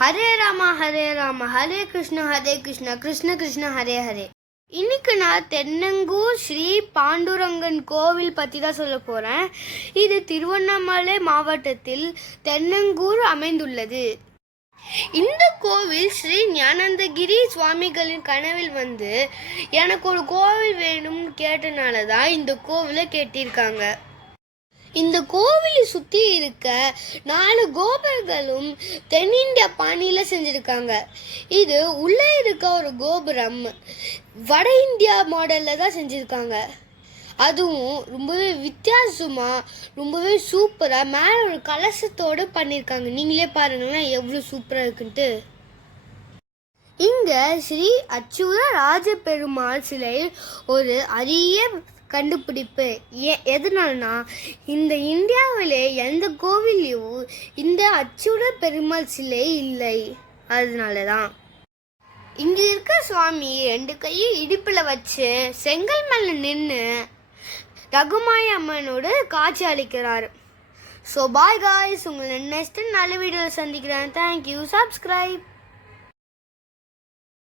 ஹரே ராமா ஹரே கிருஷ்ணா கிருஷ்ண கிருஷ்ண ஹரே ஹரே. இன்னைக்கு நான் தென்னங்கூர் ஸ்ரீ பாண்டுரங்கன் கோவில் பற்றி தான் சொல்ல போகிறேன். இது திருவண்ணாமலை மாவட்டத்தில் தென்னங்கூர் அமைந்துள்ளது. இந்த கோவில் ஸ்ரீ ஞானந்தகிரி சுவாமிகளின் கனவில் வந்து எனக்கு ஒரு கோவில் வேணும்னு கேட்டனால தான் இந்த கோவிலை கேட்டிருக்காங்க. இந்த கோவிலை சுற்றி இருக்க 4 கோபுரங்களும் தென்னிந்திய பாணியில் செஞ்சுருக்காங்க. இது உள்ளே இருக்க ஒரு கோபுரம் வட இந்தியா மாடலில் தான் செஞ்சுருக்காங்க. அதுவும் ரொம்பவே வித்தியாசமாக ரொம்பவே சூப்பராக மேலே ஒரு கலசத்தோடு பண்ணியிருக்காங்க. நீங்களே பாருங்களேன் எவ்வளோ சூப்பராக இருக்குன்ட்டு. இங்கே ஸ்ரீ அச்சுத ராஜ பெருமாள் சிலை ஒரு அரிய கண்டுபிடிப்பு. எதனால்னா இந்த இந்தியாவிலே எந்த கோவிலையும் இந்த அச்சுட பெருமாள் சிலை இல்லை. அதனால தான் இங்கே இருக்க சுவாமி 2 கையும் இடுப்பில் வச்சு செங்கல் மேலே நின்று ரகுமாய் அம்மனோடு காட்சி அளிக்கிறார். ஸோ பாய் காய்ஸ், உங்களை நெக்ஸ்ட் நல்ல வீடியோவில் சந்திக்கிறேன். தேங்க்யூ. சப்ஸ்கிரைப்.